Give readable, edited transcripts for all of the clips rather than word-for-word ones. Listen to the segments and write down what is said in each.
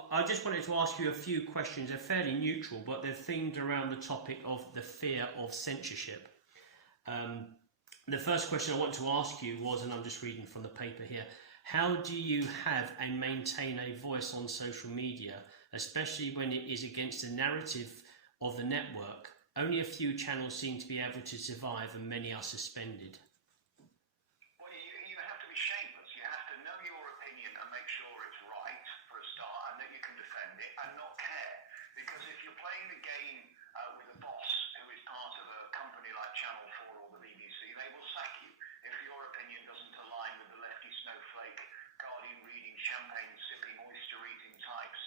I just wanted to ask you a few questions. They're fairly neutral, but they're themed around the topic of the fear of censorship. The first question I want to ask you was, and I'm just reading from the paper here, how do you have and maintain a voice on social media, especially when it is against the narrative of the network? Only a few channels seem to be able to survive and many are suspended. Well, you have to be shameless. You have to know your opinion and make sure it's right for a start, and that you can defend it and not care. Because if you're playing the game with a boss who is part of a company like Channel 4 or the BBC, they will sack you if your opinion doesn't align with the lefty snowflake, Guardian reading, champagne sipping, oyster eating types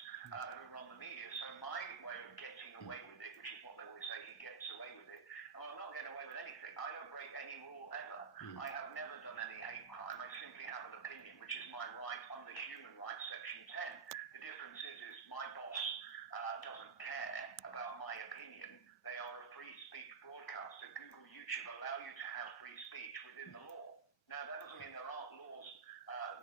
who run the media. So my way of getting away with it, which is what they always say, he gets away with it. Well, I'm not getting away with anything. I don't break any rule ever. I have never done any hate crime. I simply have an opinion, which is my right under Human Rights Section 10. The difference is my boss doesn't care about my opinion. They are a free speech broadcaster. Google, YouTube allow you to have free speech within the law. Now, that doesn't mean there aren't laws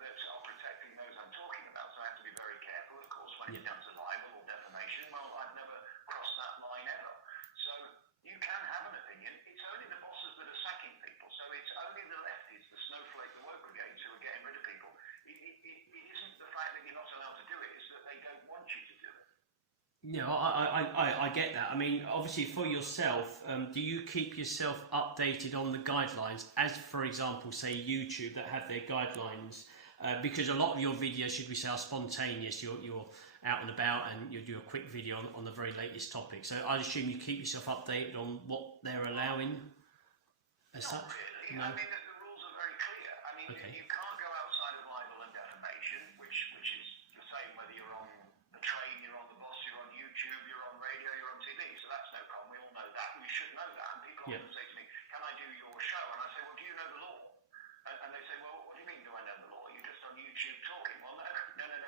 that are protecting those I'm talking about, so I have to be very careful, of course, when it's down to libel or defamation. Well, I've never crossed that line ever. So you can have an opinion. It's only the bosses that are sacking people. So it's only the lefties, the snowflake, the woke brigades who are getting rid of people. It isn't the fact that you're not allowed to do it, it's that they don't want you to do it. Yeah, I get that. I mean, obviously for yourself, do you keep yourself updated on the guidelines, as for example, say YouTube that have their guidelines? Because a lot of your videos, should we say, are spontaneous. You're out and about and you do a quick video on the very latest topic. So I assume you keep yourself updated on what they're allowing as Not such? really. No? I mean, the rules are very clear. I mean, Okay. you can't go outside of libel and defamation, which is the same whether you're on the train, you're on the bus, you're on YouTube, you're on radio, you're on TV. So that's no problem. We all know that. We should know that. And people often say to me, can I do your show? And I say, well, do you know the law? And they say, well, what do you mean, do I know the law? You're just on YouTube talking. Well, no.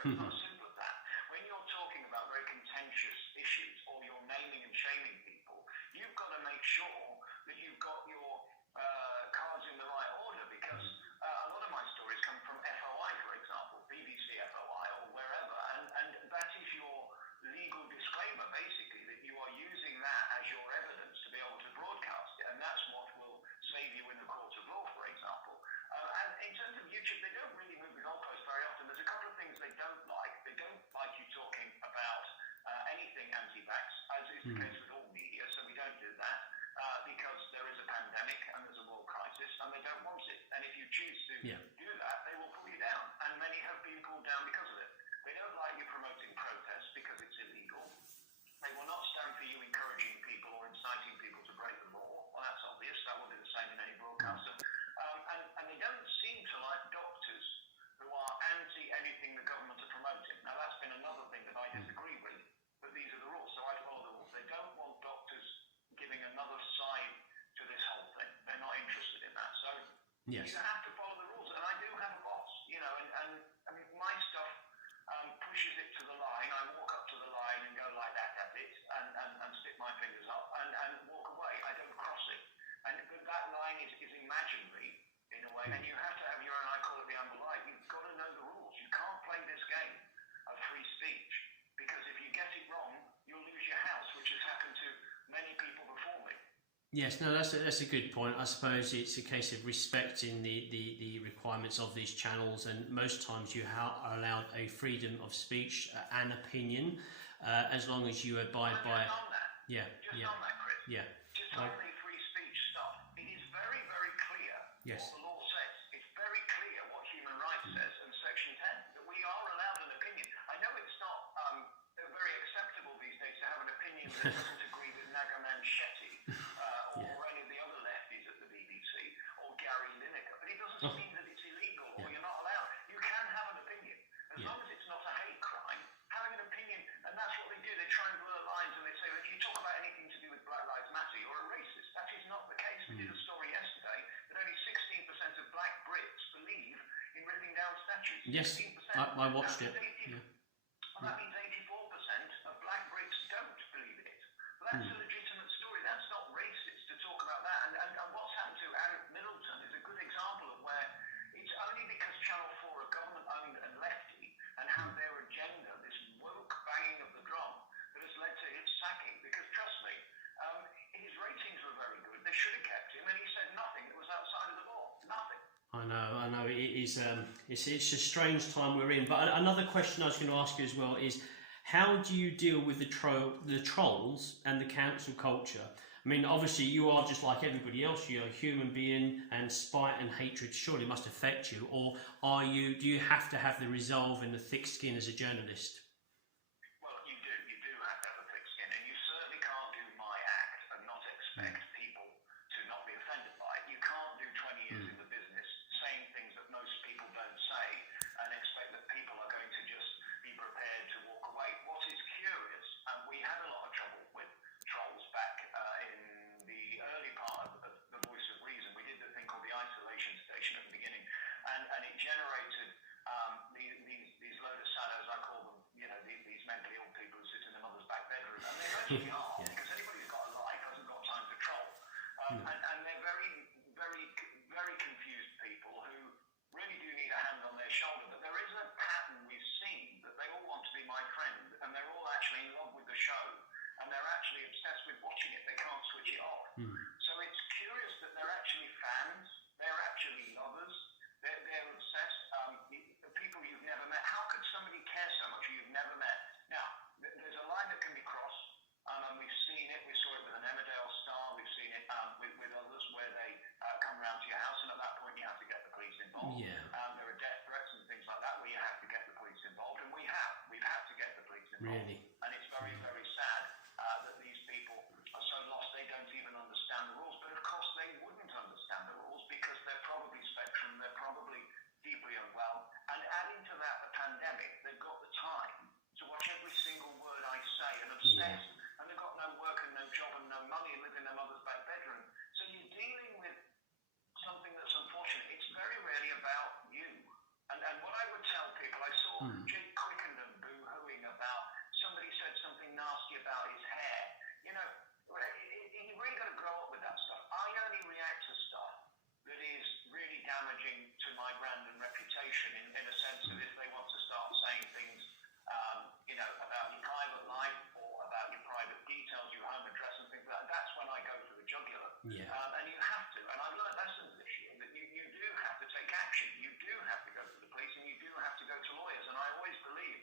It's not as simple as that. When you're talking about very contentious issues or you're naming and shaming people, you've got to make sure that you've got your cards in the right order, because a lot of my stories come from FOI, for example, BBC FOI or wherever, and that is your legal disclaimer, basically, that you are using that as your evidence to be able to broadcast it, and that's what will save you in the court of law, for example. And in terms of YouTube, they don't really move the goalposts very often. There's a couple of things they don't like. They don't like you talking about anything anti-vax, as is the case with all media, so we don't do that. Because there is a pandemic and there's a world crisis, and they don't want it. And if you choose to do that, they will pull you down. And many have been pulled down because of it. They don't like you promoting protest because it's illegal. They will not stand for you encouraging people or inciting people to break the law. Well, that's obvious. That will be the same in any broadcaster. And they don't seem to like doctors who are anti anything the government are promoting. Now, that's been another thing that I disagree with, but these are the rules, so I follow the rules. They don't want doctors giving another side to this whole thing. They're not interested in that. So you have to follow the rules. And I do have a boss, you know, and I mean, my stuff pushes it to the line. I walk up to the line and go like that at it and stick my fingers up and walk away. I don't cross it. But that line is imaginary in a way. And you have to have your own, I call it the amber light. You've got to know the rules. You can't play this game of free speech, because if you get it wrong, you'll lose your house, which has happened to many people before me. Yes, no, that's a good point. I suppose it's a case of respecting the requirements of these channels, and most times you are allowed a freedom of speech and opinion, as long as you abide by it. On that. Yeah, on that, Chris. Yeah. Just on the free speech stuff, it is very, very clear what the law says. It's very clear what human rights says in Section 10, that we are allowed an opinion. I know it's not very acceptable these days to have an opinion that doesn't agree with Nagaman Shetty or any of the other lefties at the BBC or Gary Lineker, but it doesn't mean that it's illegal or you're not allowed. You can have an opinion. As long as it's not a hate crime, having an opinion, and that's what they do. They try and blur lines and they say, if you talk about anything to do with Black Lives Matter, you're a racist. That is not the case. We did a story yesterday that only 16% of black Brits believe in ripping down statues. Yes, I watched it. Well, that means 84% of black Brits don't believe it. Well, that's a legitimate story. That's not racist to talk about that. And what's happened to Anne Middleton is a good example of where it's only because Channel 4 are government-owned and lefty and have their agenda, this woke I know. It is. It's a strange time we're in. But another question I was going to ask you as well is, how do you deal with the trolls and the cancel culture? I mean, obviously you are just like everybody else. You're a human being, and spite and hatred surely must affect you. Or do you have to have the resolve and the thick skin as a journalist? Well, you do. You do have to have a thick skin, and you certainly can't do my act and not expect people to not be offended by it. You can't do 20 years in the business saying things that most people don't say and expect that people are going to just be prepared to walk away. What is curious, and we had a lot of trouble with trolls back in the early part of the Voice of Reason. We did the thing called the isolation station at the beginning, and it generated these load of shadows, I call them, these mentally ill people who sit in their mother's back bedroom, and they virtually are, because anybody who's got a life hasn't got time to troll. And they're very, very, very confused people who really do need a hand on their shoulder. But there is a pattern we've seen that they all want to be my friend, and they're all actually in love with the show, and they're actually obsessed with watching it. They can't switch it off. So it's curious that they're actually fans. They're actually lovers. They're obsessed. People you've never met. How could somebody care so much who you've never met? Now, there's a line that can be crossed, and we've seen it. We saw it with an Emmerdale star. We've seen it with others where they come round to your house, and at that point you have to get the police involved. Yeah. There are death threats and things like that where you have to get the police involved, and we've had to get the police involved. Really? And it's very, very sad that these people are so lost they don't even understand the rules. But of course they wouldn't understand the rules because they're probably spectrum, they're probably deeply unwell. And adding to that the pandemic, they've got the time to watch every single word I say and obsess. And they've got no work and no job and no money and live in their mother's back bedroom. So you're dealing with something that's unfortunate. It's very rarely about you. And what I would tell people, I saw Jake Quickendon boo-hooing about somebody said something nasty about his hair. You really got to grow up with that stuff. I only react to stuff that is really damaging to my brand and reputation in a sense that if they want to start saying things, about your private life or about your private details, your home address and things like that, that's when I go for the jugular. Yeah. And you have to, and I've learned lessons this year, that you do have to take action. You do have to go to the police and you do have to go to lawyers. And I always believe,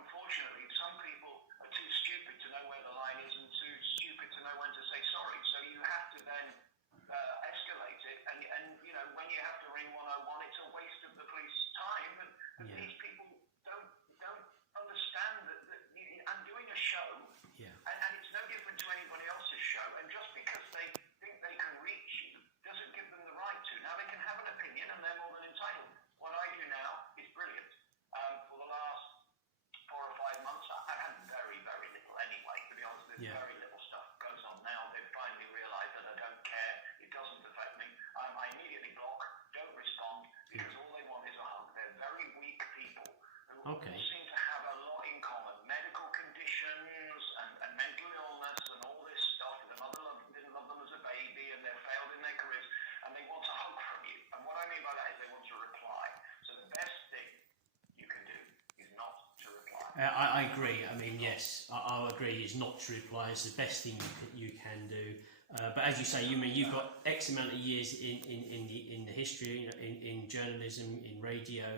unfortunately, some people are too stupid to know where the line is and too stupid to know when to say sorry. So you have to then escalate it. And when you have to ring 101, it's a waste of the police's time. And these people don't understand that I'm doing a show, and it's no different to anybody else's show. And just because they think they can reach you doesn't give them the right to. Now they can have an opinion, and they're more than entitled. What I do now is brilliant. For the last 4 or 5 months, I've had very, very little anyway. To be honest, there's very little stuff goes on now. They've finally realised that I don't care. It doesn't affect me. I immediately block, don't respond, because all they want is a hug. They're very weak people who seem to have a lot in common. Medical conditions and mental illness and all this stuff. The mother didn't love them as a baby and they're failed in their careers and they want a hug from you. And what I mean by that is they want to reply. So the best thing you can do is not to reply. I agree. I mean, yes, I'll agree. It's not to reply. It's the best thing you can do. But as you say, you've got X amount of years in the history, in journalism, in radio,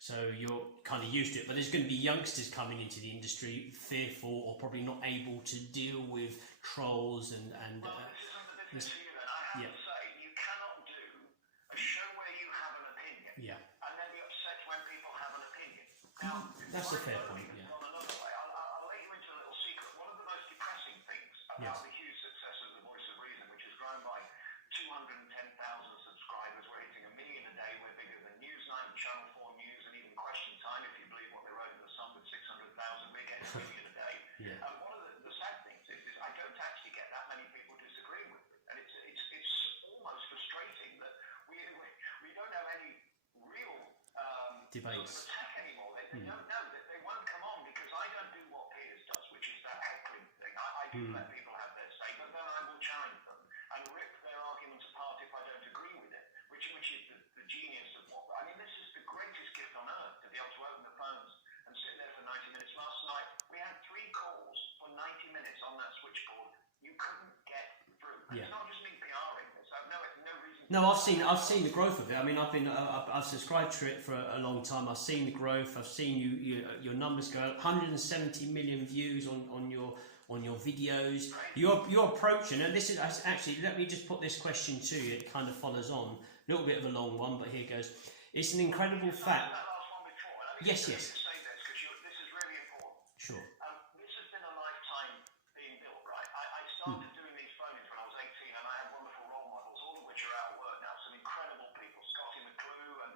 so you're kind of used to it. But there's going to be youngsters coming into the industry fearful or probably not able to deal with trolls and. Well, this isn't the business for you then. I have to say, you cannot do a show where you have an opinion and then be upset when people have an opinion. Now, that's a fair point. Yeah. Gone another way. I'll let you into a little secret. One of the most depressing things about the huge success of the Voice of Reason, which has grown by 210,000 subscribers, we're hitting 1 million a day. We're bigger than Newsnight and Channel 4 News and even Question Time, if you believe what they wrote in the Sun with 600,000. We're getting 1 million a day. And one of the sad things is I don't actually get that many people disagreeing with me, and it's almost frustrating that we don't have any real debates. Sort of attack anymore. They don't know that they won't come on because I don't do what Piers does, which is that heckling thing. I do let people have their say, but then I will challenge them and rip their arguments apart if I don't agree with it, which is the genius of what. I mean, this is the greatest gift on earth, to be able to open the phones and sit there for 90 minutes. Last night we had 3 calls for 90 minutes on that switchboard. You couldn't get through. It's not just me PRing this. I have no reason No, I've seen the growth of it. I mean, I've subscribed to it for a long time. I've seen the growth. I've seen your numbers go up. 170 million views on your videos. You're approaching, and this is actually. Let me just put this question to you. It kind of follows on. A little bit of a long one, but here goes. It's an incredible fact. Yes, yes. This is really important. Sure. This has been a lifetime being built, right? I started doing these phone-ins when I was 18, and I had wonderful role models, all of which are out of work now. Some incredible people, Scotty McClue, and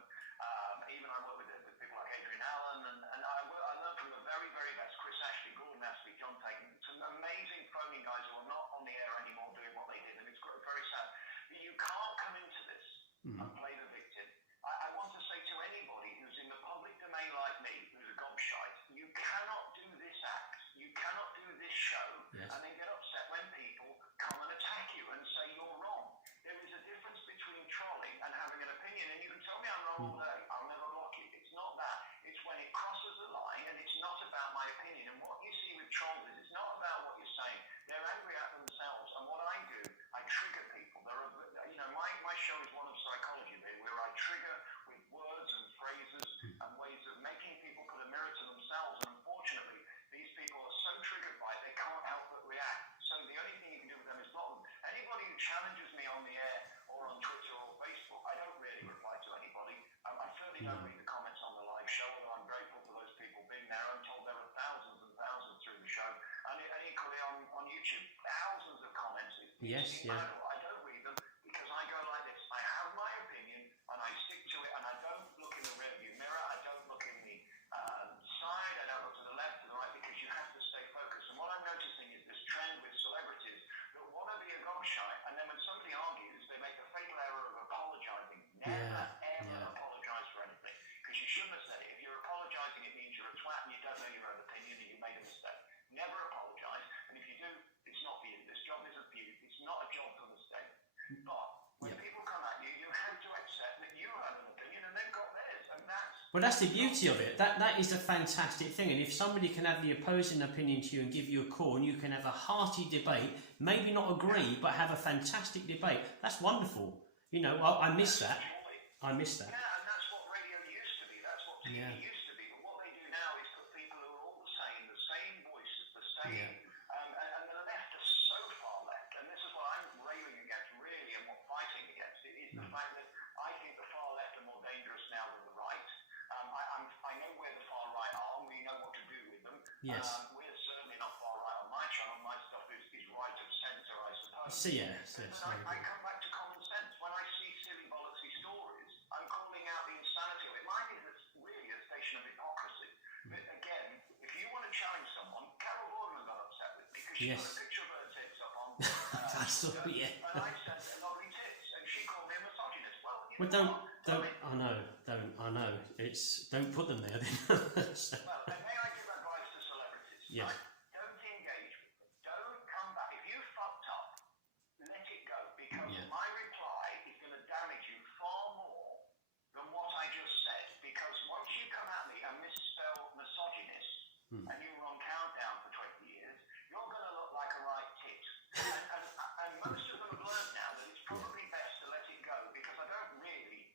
even I work with people like Adrian Allen, and I learned from the very, very best, Chris Ashley, Gordon Ashley, John Taken, some amazing phoning guys who are not on the air anymore doing what they did, and it's very sad. You can't come into this and play the victim. I want to say to anybody who's in the public domain like me, who's a gobshite, you cannot do this act, you cannot do this show, and then get upset when people come and attack you and say you're wrong. There is a difference between trolling and having an opinion, and you can tell me I'm wrong all day, I'll never block you. It's not that. It's when it crosses the line, and it's not about my opinion. And what you see with trolls is it's not about what you're saying. They're angry at themselves, and what I do, I trigger people. My show is one of psychology, where I trigger with words and phrases and ways of making people put a mirror to themselves. And unfortunately, these people are so triggered by it, they can't help but react. So the only thing you can do with them is block them. Anybody who challenges me on the air or on Twitter or Facebook, I don't really reply to anybody. I certainly don't read the comments on the live show, although I'm grateful for those people being there. I'm told there are thousands and thousands through the show. And equally on YouTube, thousands of comments. It's incredible. I don't read them because I go like this. I have my opinion and I stick to it, and I don't look in the rearview mirror. I don't look in the side. I don't look to the left, to the right, because you have to stay focused. And what I'm noticing is this trend with celebrities that want to be a gobshite, and then when somebody argues, they make the fatal error of apologising. Never, ever apologise for anything, because you shouldn't have said it. If you're apologising, it means you're a twat and you don't know your own opinion and you made a mistake. Never apologise, and if you do, it's not for you. This job isn't for you. It's not a job for mistake. But when people come at you, you have to accept that you have an opinion and they've got theirs, and that's... Well, that's the beauty of it. That is a fantastic thing. And if somebody can have the opposing opinion to you and give you a call, and you can have a hearty debate, maybe not agree, but have a fantastic debate, that's wonderful. You know, I miss that. I miss that. Yeah, and that's what radio used to be. That's what TV used to be. But what they do now is put people who are all the same voices, the same... And the left is so far left, and this is what I'm railing against, really, and what fighting against it is the fact that I think the far left are more dangerous now than the right. I know where the far right are, and we know what to do with them. Yes. We're certainly not far right on my channel. My stuff is right of centre, I suppose. So, I come back to common sense. When I see silly bollocksy stories, I'm calling out the insanity of it. Mine is really a station of hypocrisy. But again, if you want to challenge someone, Carol Vorderman got upset with me because she put a picture of her tits up on Twitter, and I said lovely tits, and she called me a misogynist. Well, I know. Don't put them there then. Well, and may I give advice to celebrities? Yeah. Right? Don't engage with them. Don't come back. If you fucked up, let it go, because my reply is going to damage you far more than what I just said. Because once you come at me and misspell misogynist, and you were on Countdown for 20 years, you're going to look like a right tit. And most of them have learned now that it's probably best to let it go, because I don't really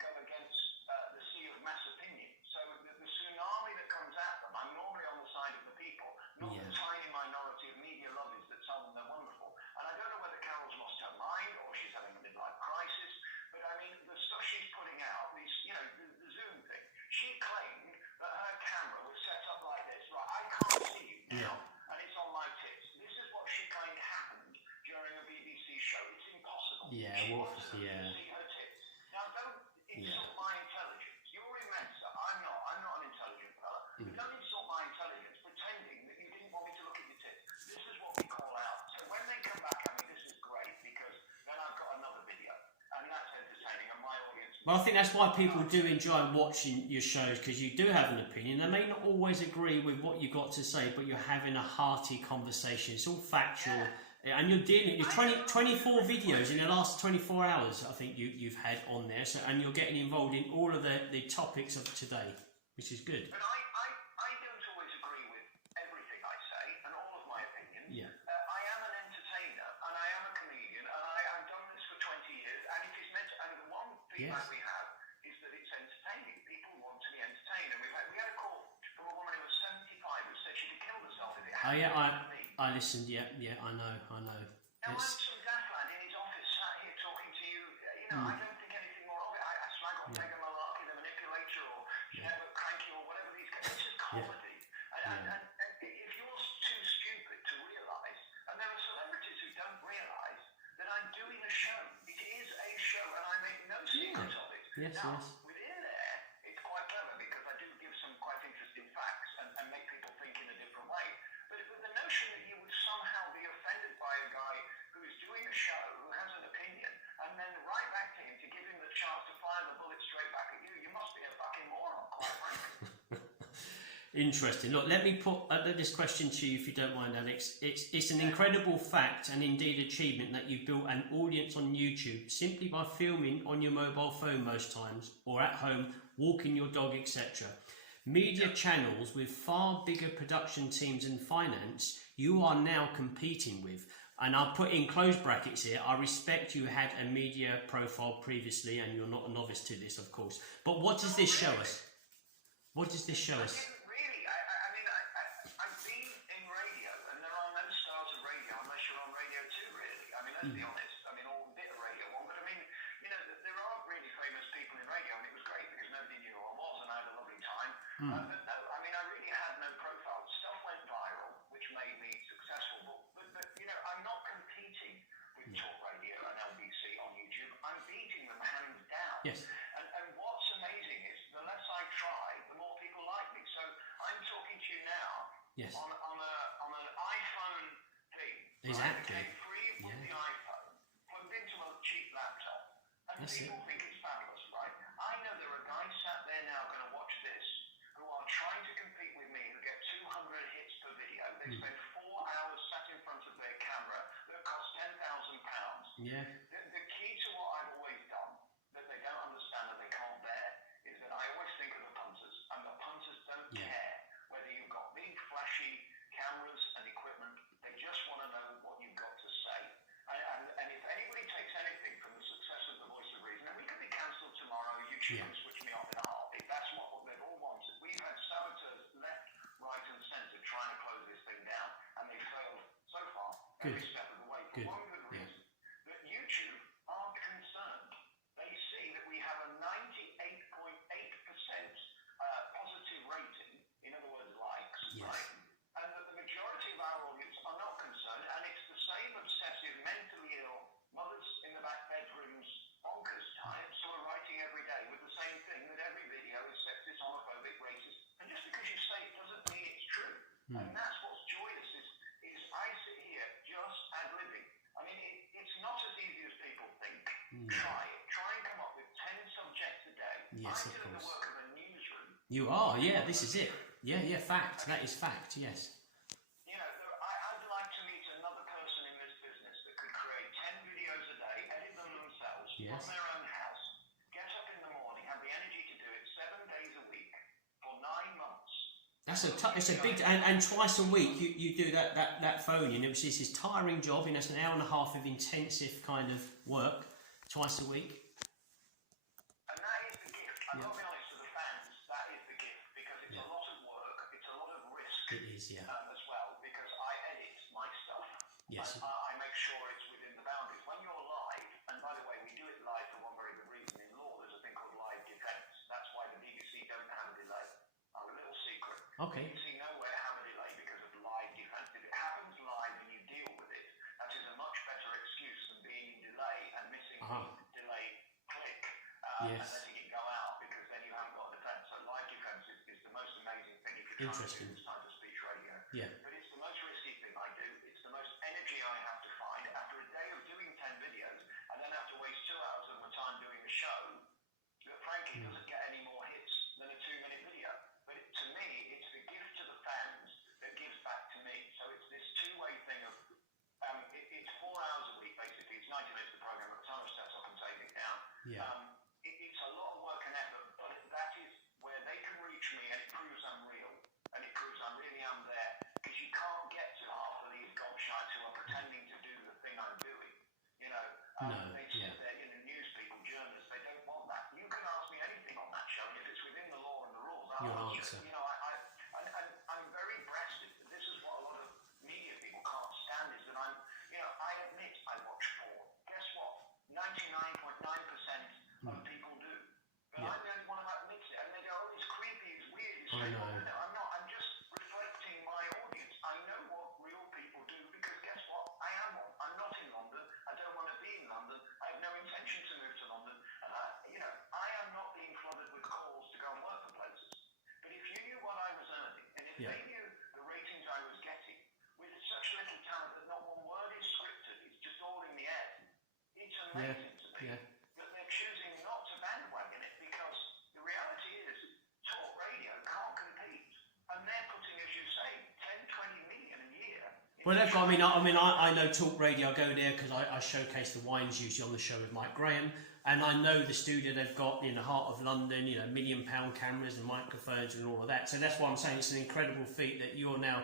go against the sea of mass opinion. So the tsunami that comes at them, I'm normally on the side of the people, not the tiny minority of media lovers that tell them they're wonderful. And I don't know whether Carol's lost her mind or she's having a midlife crisis, but I mean, the stuff she's putting out, the Zoom thing, she claimed that her camera was set up like this. Right, I can't see you now, and it's on my tits. This is what she claimed happened during a BBC show. It's impossible. She wanted them to see her tits. Now, don't insult my intelligence. You're immense. I'm not an intelligent fella. But don't insult my intelligence pretending that you didn't want me to look at your tits. This is what we call out. So when they come back at me, this is great, because then I've got another video, and that's entertaining, and my audience... Well, I think that's why people do enjoy watching your shows, because you do have an opinion. They may not always agree with what you've got to say, but you're having a hearty conversation. It's all factual. And you're 24 videos in the last 24 hours, I think you've had on there. So, and you're getting involved in all of the topics of today, which is good. But I don't always agree with everything I say and all of my opinions. I am an entertainer and I am a comedian, and I've done this for 20 years, and it is feedback we have is that it's entertaining. People want to be entertained. And we had a call from a woman who was 75 who said she'd have killed herself if it hadn't been for me. I listened. Yeah, I know. Now I'm some daft lad in his office sat here talking to you. You know, I don't think anything more of it. I slag off Meghan Malarkey, the manipulator, or Network Cranky, or whatever these guys. It's just comedy. And if you're too stupid to realise, and there are celebrities who don't realise that I'm doing a show. It is a show, and I make no secret of it. Yes, now, yes. within there, it's quite clever because I do give some quite interesting facts and make people think in a different way. But the notion that you would somehow be offended by a guy who is doing a show, who has an opinion, and then write back to him to give him the chance to fire the bullet straight back at you, you must be a fucking moron, quite frankly. Interesting. Look, let me put this question to you, if you don't mind, Alex. It's an incredible fact and indeed achievement that you've built an audience on YouTube simply by filming on your mobile phone most times, or at home, walking your dog, etc. Media channels with far bigger production teams and finance you are now competing with. And I'll put in closed brackets here, I respect you had a media profile previously and you're not a novice to this, of course. But what does this show us? What does this show us? Let's be honest, I mean, all a bit of Radio 1, but I mean, you know, there aren't really famous people in radio, and it was great because nobody knew who I was, and I had a lovely time. But no, I mean, I really had no profile. Stuff went viral, which made me successful, but you know, I'm not competing with Talk Radio and LBC on YouTube. I'm beating them hands down. Yes. And what's amazing is the less I try, the more people like me. So I'm talking to you now on an iPhone thing. Exactly. People think it's fabulous, right? I know there are guys sat there now going to watch this who are trying to compete with me, who get 200 hits per video. They spend 4 hours sat in front of their camera that costs £10,000. Yeah. The key to what I've always done, that they don't understand and they can't bear, is that I always think of the punters, and the punters don't care whether you've got big, flashy cameras and equipment. They just want to know what you've got to say. And if anybody takes anything from the success of The Voice of Reason, and we could be cancelled tomorrow, YouTube can switch me off in a heartbeat. That's what they've all wanted. We've had saboteurs left, right and centre trying to close this thing down, and they failed so far every step of the way for one good reason, that YouTube aren't concerned. They see that we have a 98.8% positive rating, in other words, likes, right? And that the majority of our audience are not concerned, and it's the same obsessive, mentally ill mothers in the back bedrooms, bonkers types who are writing every day with the same thing, that every video is sexist, homophobic, racist. And just because you say it doesn't mean it's true. And that's what's joyous is I sit here just ad-libbing. I mean, it's not as easy as people think. Try it. Try and come up with 10 subjects a day. Yes, I do the work of a newsroom. You are, yeah, this is it. Yeah, fact. That is fact, yes. You know, I'd like to meet another person in this business that could create 10 videos a day, edit them themselves, from their own house, get up in the morning, have the energy to do it 7 days a week for 9 months. It's a big, and twice a week you do that phoning, which is his tiring job, and that's an hour and a half of intensive kind of work, twice a week. And that is the gift. I've got to be honest, to the fans, that is the gift, because it's a lot of work, it's a lot of risk. It is, as well, because I edit my stuff. Yes. I make sure it's within the boundaries. When you're live, and by the way, we do it live for one very good reason. In law, there's a thing called live defence. That's why the BBC don't have a delay. A little secret. Okay. The BBC nowhere have a delay because of live defence. If it happens live and you deal with it, that is a much better excuse than being in delay and missing the delay click and letting it go out, because then you haven't got a defence. So live defence is the most amazing thing if you're trying to do this type of speech radio. Yeah. But it's the most risky thing I do. It's the most energy I have to find after a day of doing 10 videos, and then have to waste 2 hours of my time doing a show that frankly doesn't get any more hits than a 2-minute video. But to me, it's the gift to the fans that gives back to me. So it's this two-way thing of, it's 4 hours a week basically. It's 90 minutes of the program. By the time I've set up and taken it down. It's a lot of work and effort, but that is where they can reach me, and it proves I'm real, and it proves I really am there, because you can't get to half of these gobshites who are pretending to do the thing I'm doing. You know, they sit there, you know, news people, journalists, they don't want that. So. You know, I'm very breasted. This is what a lot of media people can't stand, is that I admit I watch porn. Guess what? 99.9% of people do. But I'm the only one who admits it. And they go, oh, it's creepy, it's weird, it's strange. No, I'm not. I'm just reflecting my audience. I know what real people do because guess what? I am one. I'm not in London. I don't want to be in London. I have no intention to move to London. And I am not being flooded with calls to go and work for places. But if you knew what I was earning, and if they knew the ratings I was getting, with such little talent that not one word is scripted, it's just all in the air, it's amazing to me that they're choosing not to bandwagon it, because the reality is talk radio can't compete. And they're putting, as you say, 10, 20 million a year. Well, they've got, I know Talk Radio. I go there because I showcase the wines usually on the show with Mike Graham, and I know the studio they've got in the heart of London, £1 million cameras and microphones and all of that. So that's why I'm saying it's an incredible feat that you're now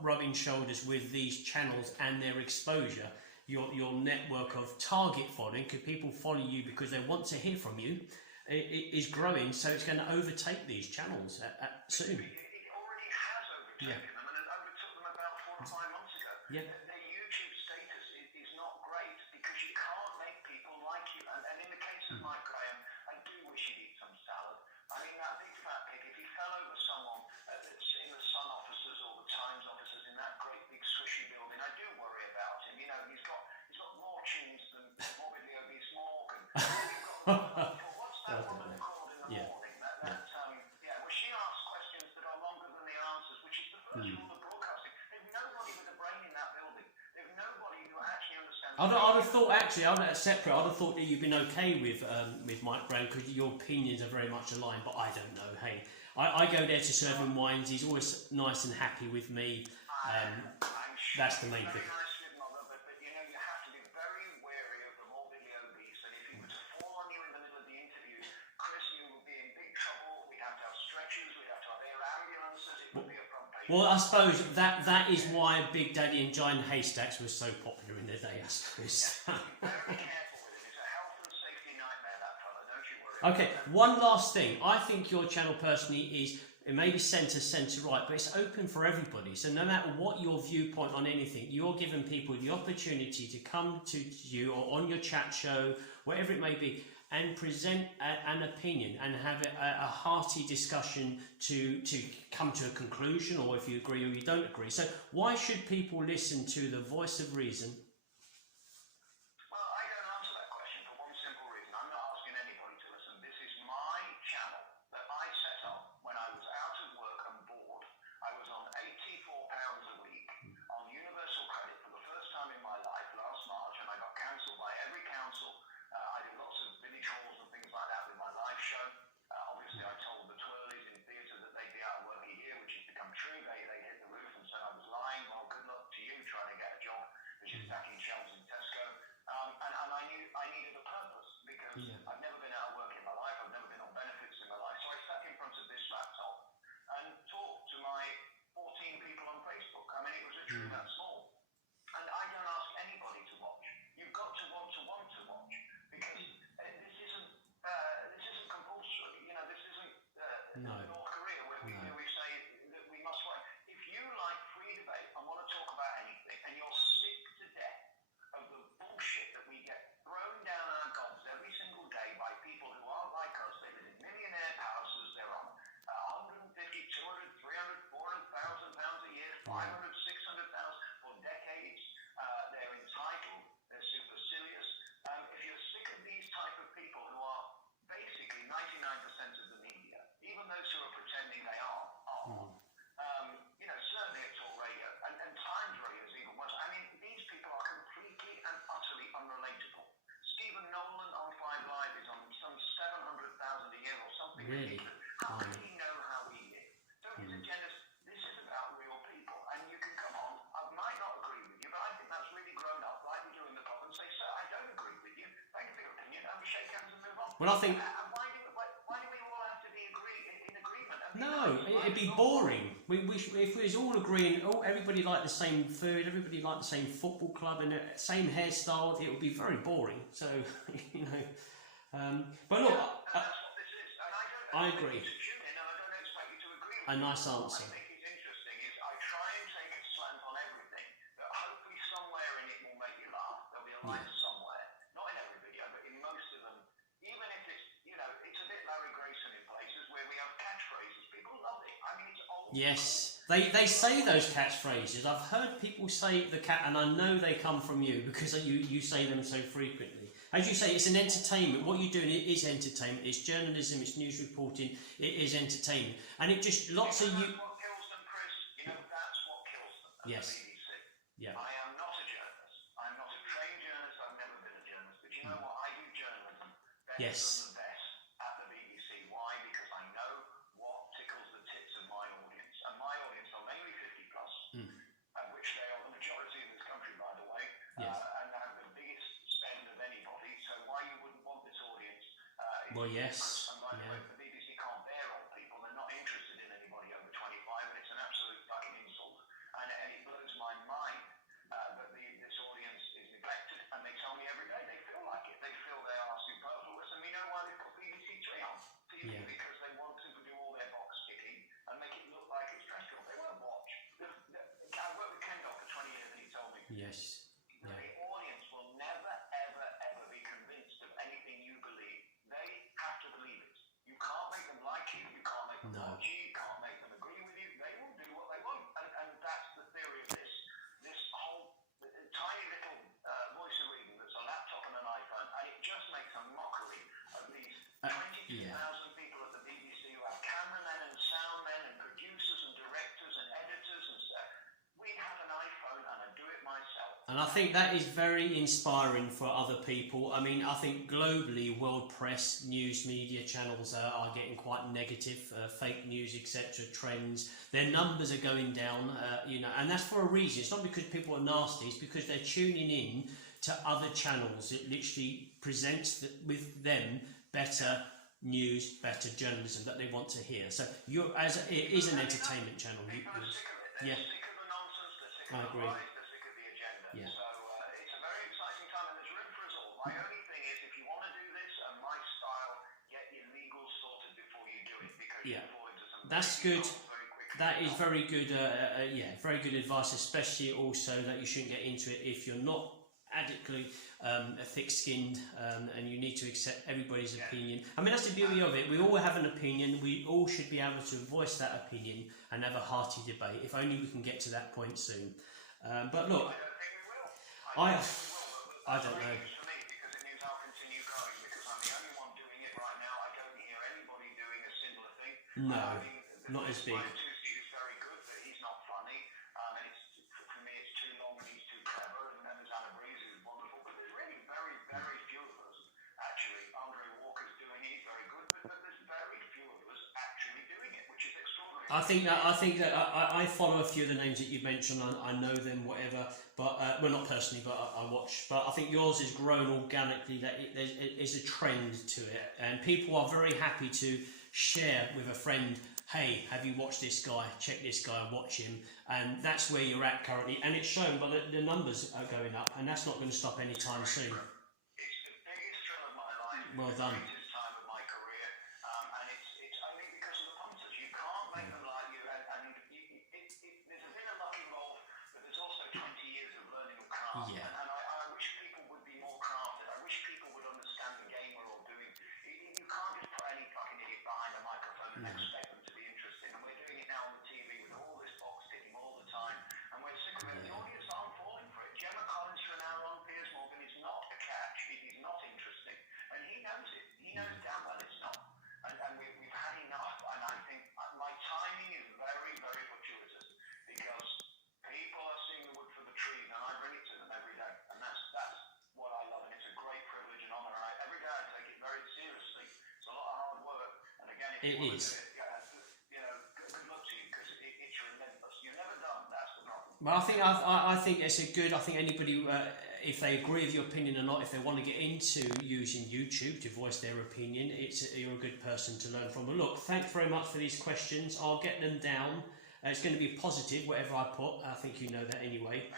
rubbing shoulders with these channels and their exposure. Your network of target following, because people follow you because they want to hear from you, is growing. So it's going to overtake these channels soon. It already has overtaken them, and it overtook them about 4 or 5 months ago. Yeah. Their YouTube status is not great because you can't make people like you. And in the case of Mike Graham, I do wish he'd eat some salad. I mean, that big fat pig, if he fell over someone that's in the Sun offices or the Times offices in that great big swishy building, I do worry about him. You know, he's got more chins than morbidly obese Morgan. What's that woman called in the morning? Well, she asks questions that are longer than the answers, which is the first rule of broadcasting. There's nobody with a brain in that building. There's nobody who actually understands. I'd have thought I'd have thought that you've been okay with Mike Graham because your opinions are very much aligned. But I don't know. Hey, I go there to serve him wines. He's always nice and happy with me. I'm sure That's the main thing. Very nice with Mother, but you have to be very wary of the morbidly obese. And if he were to fall on you in the middle of the interview, Chris, you would be in big trouble. We'd have to have stretchers. We'd have to have air ambulances. It would be a front page. Well, I suppose that is why Big Daddy and Giant Haystacks was so popular in their day, I suppose. Very careful with it. It's a health and safety nightmare, that fella. Don't you worry. Okay, one last thing. I think your channel personally is, it may be centre right, but it's open for everybody. So no matter what your viewpoint on anything, you're giving people the opportunity to come to you or on your chat show, whatever it may be, and present an opinion and have a hearty discussion to come to a conclusion, or if you agree or you don't agree. So why should people listen to the voice of reason? Well, I don't answer that question for one simple reason. I'm not asking anybody to listen. This is my channel that I set up when I was out of work and bored. I was on £84 a week on universal credit for the first time in my life last March, and I got cancelled by every council. I did lots of village halls and things like that with my live show. Obviously, I told the twirlies in theatre that they'd be out of work a year, which has become true. They hit the roof and said I was lying. Well, good luck to you trying to get a job, which is stacking shelves in Tesco. And I needed a purpose because I've never been out of work in my life. I've never been on benefits in my life. So I sat in front of this laptop and talked to my 14 people on Facebook. I mean, it was literally that small. And I don't ask anybody to watch. You've got to want to watch. Because this isn't compulsory. You know, this isn't North Korea where we say that we must watch. If you like free debate and want to talk about anything, and you're sick to death of the bullshit that we get thrown down our gobs every single day by people who aren't like us, they live in millionaire houses, they're on 150, 200, 300, 400,000 pounds a year, 500, 600,000 for decades. They're entitled, they're supercilious. If you're sick of these type of people who are basically 99% of the media, even those who are pretending they are, certainly at Talk Radio and Times Radio is even worse. I mean, these people are completely and utterly unrelatable. Stephen Nolan on 5 Live is on some 700,000 a year or something ridiculous. How can he know how we live? So his agenda, this is about real people, and you can come on. I might not agree with you, but I think that's really grown up, like we do in the pub, and say, sir, I don't agree with you. Thank you for your opinion, and we shake hands and move on. Well, I think. Why do we all have to be in agreement? No, it'd be boring. If we was all agreeing, everybody liked the same food, everybody liked the same football club and the same hairstyle, it would be very boring. So, but look, that's what this is. And I agree. To tune in, and I don't expect you to agree a nice answer. I think it's interesting is I try and take a slant on everything, that hopefully somewhere in it will make you laugh. There'll be a line somewhere, not in every video, but in most of them, even if it's, you know, it's a bit Larry Grayson in places where we have catchphrases. People love it. I mean, it's old. Yes, they say those catchphrases. I've heard people say the cat, and I know they come from you because you say them so frequently. As you say, it's an entertainment. What you're doing it is entertainment. It's journalism. It's news reporting. It is entertainment, and it just lots of you. That's what kills them, Chris. You know, that's what kills them. Yes. The BBC. Yeah. I am not a journalist. I'm not a trained journalist. I've never been a journalist. But you know what? I do journalism better Yes. than the best at the BBC. Why? Because I know what tickles the tits of my audience. And my audience are mainly 50 plus, which they are the majority of this country, by the way, Yes. and have the biggest spend of anybody. So why you wouldn't want this audience? Well, yes. And by the way, the BBC can't bear old people. They're not interested in anybody over 25, and it's an absolute fucking insult. And it blows my mind that this audience is neglected. And they tell me every day they feel like it. They feel they are superfluous. And we know why they put BBC 3 on TV, because they want to do all their box ticking and make it look like it's stressful. They won't watch. I worked with Kendall for 20 years, and he told me. Yes. The audience will never, ever, ever be convinced of anything you believe. They have to believe it. You can't make them like you. You can't make them watch you. You can't make them agree with you. They will do what they want. And that's the theory of this whole tiny little voice of reading that's a laptop and an iPhone. And it just makes a mockery of these 22,000 people at the BBC who have cameramen and soundmen and producers and directors and editors and stuff. We have an iPhone and I do it myself. And I think that is very inspiring for other people. I mean, I think globally, world press, news media channels are getting quite negative, fake news, etc., trends. Their numbers are going down, you know, and that's for a reason. It's not because people are nasty, it's because they're tuning in to other channels. It literally presents with them better news, better journalism that they want to hear. So it is an entertainment channel. People are sick of it. They're sick of the nonsense, they're sick of the lies, they're sick of the agenda. Yeah. So it's a very exciting time, and there's room for us all. My only thing is, if you want to do this, my style, get your legals sorted before you do it, because you fall into some That's good. very quickly. That is very good. Very good advice, especially also that you shouldn't get into it if you're not adequately thick-skinned, and you need to accept everybody's opinion. I mean, that's the beauty of it. We all have an opinion. We all should be able to voice that opinion and have a hearty debate. If only we can get to that point soon. But look, I don't think we will. I don't know. It's for me, because it means I'll continue growing, because I'm the only one doing it right now. I don't hear anybody doing a similar thing. No, not as big. Two-seat is very good, but he's not funny. And for me, it's too long and he's too clever. And then there's Anna Breeze, who's wonderful. But there's really very, very few of us, actually. Andre Walker's doing it, he's very good. But there's very few of us actually doing it, which is extraordinary. I think that I follow a few of the names that you mentioned. I know them, whatever. But well, not personally, but I watch. But I think yours has grown organically. That there is a trend to it, and people are very happy to share with a friend. Hey, have you watched this guy? Check this guy, watch him. And that's where you're at currently, and it's shown by the numbers are going up, and that's not going to stop anytime soon. It's the biggest thrill of my life. Well done. The greatest time of my career, and it's only because of the punters. You can't make them like you, and there's a bit of luck involved, but there's also 20 years of learning of craft. Yeah. And I wish people would be more crafted. I wish people would understand the game we're all doing. You can't just put any fucking idiot behind a microphone and expect them to be interested. And we're doing it now on the TV with all this box ticking all the time, and we're sick of it. The audience aren't falling for it. Gemma Collins for an hour on Piers Morgan is not a catch. It is not interesting, and he knows it. He knows damn well it's not. And we've had enough. And I think my timing is very, very fortuitous, because people are seeing the wood for the trees, and I bring it to them every day. And that's what I love, and it's a great privilege and honour. Every day I take it very seriously. It's a lot of hard work, and again, if you want to do it, you know, good luck to you, because it's relentless. You're never done. That's the problem. Well, I think it's a good. I think anybody, if they agree with your opinion or not, if they want to get into using YouTube to voice their opinion, you're a good person to learn from. But look, thanks very much for these questions. I'll get them down. It's going to be positive, whatever I put. I think you know that anyway.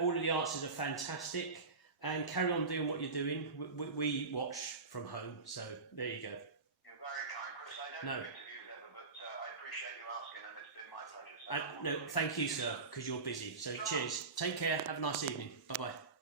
All of the answers are fantastic, and carry on doing what you're doing. We watch from home, so there you go. You're very kind, Chris. I don't do interviews ever, but I appreciate you No, thank you, sir, because you're busy. So cheers. Take care. Have a nice evening. Bye bye.